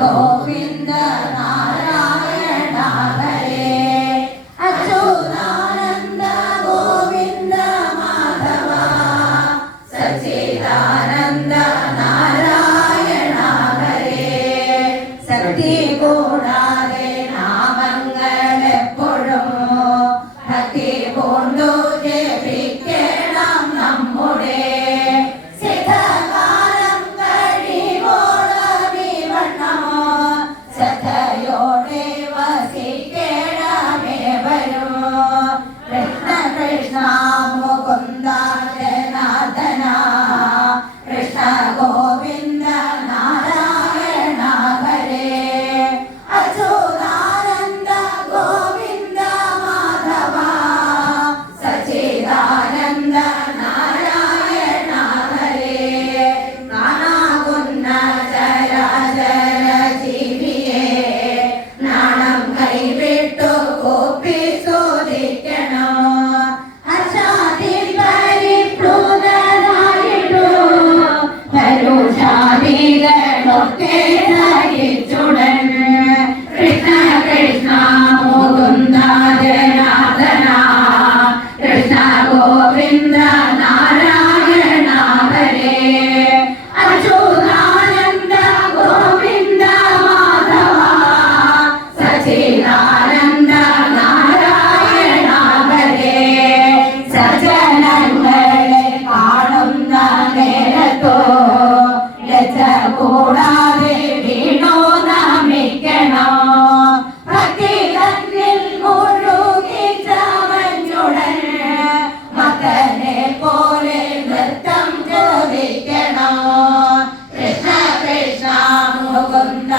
ഗോവിന്ദ നാരായണ ഹരേ അച്യുതാനന്ദ ഗോവിന്ദ മാധവ സച്ചിദാനന്ദ നാരായണ ഹരേ ശക്തി കൂടാതെ നാമങ്ങൾ എപ്പോഴും ഭക്തി കൊണ്ടു ജപിക്കണം നമ്മുടെ സിദ്ധകാലം കഴിവോളവിവണ്ണം ശ്രദ്ധയോടെ വസിക്കണമേ വരും കൃഷ്ണ കൃഷ്ണ മുകുന്ദ ജനാർദ്ദന കൃഷ്ണ ഗോവിന്ദ നാരായണ ഹരേ അച്യുതാനന്ദ ഗോവിന്ദ മാധവ സച്ചിദാനന്ദ നാരായണ ഹരേ കാണാകുന്ന ചരാചര ജീവിയെ നാണം കൈവിട്ടു കോപ്പി ചോദിക്കണം അശാതിൽ പരിപ്ലൂതനായിട്ടു പരുഷാദികളൊക്കെ നയിച്ചുടൻ കൃഷ്ണ കൃഷ്ണ മുകുന്ദ ജനാർദ്ദന കൃഷ്ണ ഗോവിന്ദ നാരായണ ഹരേ അച്യുതാനന്ദ ഗോവിന്ദ മാധവ സച്ചിദാനന്ദ നാരായണ ഹരേ സജ്ജനങ്ങളെ കാണുന്ന നേരത്തോ ലജ്ജ കൂടാതെ വീണോ നമിക്കണം ഭക്തി തന്നിൽ മുഴുകി ചമഞ്ഞുടൻ മകനെ പോലെ നൃത്തം ചോദിക്കണം കൃഷ്ണ കൃഷ്ണ മുകുന്ദ